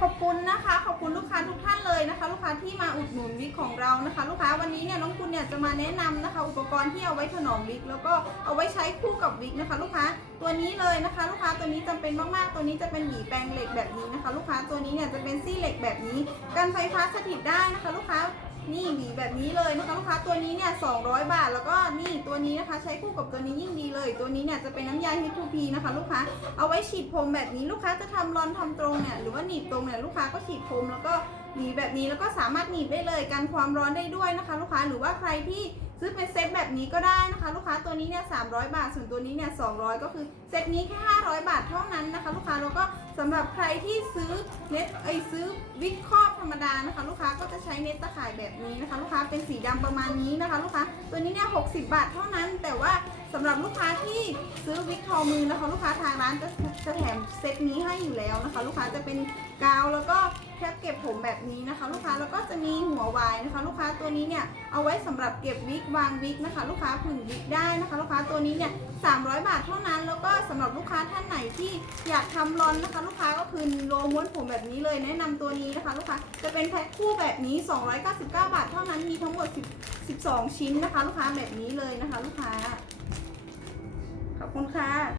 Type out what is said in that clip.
ขอบคุณนะคะ ขอบคุณลูกค้าทุกท่านเลยนะคะ ลูกค้าที่มาอุดหนุนวิกของเรานะคะ ลูกค้าวันนี้เนี่ยน้องคุณเนี่ยจะมาแนะนำนะคะ อุปกรณ์ที่เอาไว้ถนอมวิก แล้วก็เอาไว้ใช้คู่กับวิกนะคะ ลูกค้าตัวนี้เลยนะคะ ลูกค้าตัวนี้จำเป็นมากๆ ตัวนี้จะเป็นหวีแปลงเหล็กแบบนี้นะคะ ลูกค้าตัวนี้เนี่ยจะเป็นซี่เหล็กแบบนี้ กันไฟฟ้าสถิตได้นะคะ ลูกค้า นี่หวีแบบนี้เลยนะคะลูกค้าตัวนี้เนี่ย200 บาท แล้วก็นี่ตัวนี้นะคะ ใช้คู่กับตัวนี้ยิ่งดีเลย ตัวนี้เนี่ยจะเป็นน้ำยา H2P นะคะ ลูกค้าเอาไว้ฉีดผมแบบนี้ลูกค้าจะทำรอนทำตรงเนี่ยหรือว่าหนีบตรงเนี่ยลูกค้าก็ฉีดผมแล้วก็หนีบแบบนี้แล้วก็สามารถหนีบได้เลยกันความร้อนได้ด้วยนะคะ ลูกค้าหรือว่าใครที่ซื้อเป็นเซตแบบนี้ก็ได้นะคะ ลูกค้าตัวนี้เนี่ย300บาท ส่วนตัวนี้เนี่ย200ก็คือเซตนี้แค่500 บาทเท่านั้นนะคะ ลูกค้าแล้วก็สำหรับใครที่ซื้อเน็ตไอซื้อวิกค ดานะคะ ลูกค้าก็จะใช้เน็ตตะข่ายแบบนี้นะคะ ลูกค้าเป็นสีดำประมาณนี้นะคะ ลูกค้าตัวนี้เนี่ย60บาทเท่านั้น แต่ว่าสำหรับลูกค้าที่ซื้อวิกทอมือนะคะ ลูกค้าทางร้านจะ จะแถมเซตนี้ให้อยู่แล้วนะคะ ลูกค้าจะเป็นกาวแล้วก็แคปเก็บผมแบบนี้นะคะ ลูกค้าแล้วก็จะมีหัววายนะคะ ลูกค้าตัวนี้เนี่ยเอาไว้สำหรับเก็บวิกวางวิกนะคะ ลูกค้าผึ่งวิกได้นะคะ ลูกค้าตัวนี้เนี่ย300บาทเท่านั้น แล้วก็สำหรับลูกค้าท่านไหนที่อยากทำรอนนะคะ ลูกค้าก็คือโลม้วนผมแบบนี้เลยแนะนำตัวนี้นะคะ ลูกค้าจะเป็นแพ็คคู่แบบนี้ 299 บาทเท่านั้นมีทั้งหมด10 12 ชิ้นนะคะ ลูกค้าแบบนี้เลยนะคะ ลูกค้า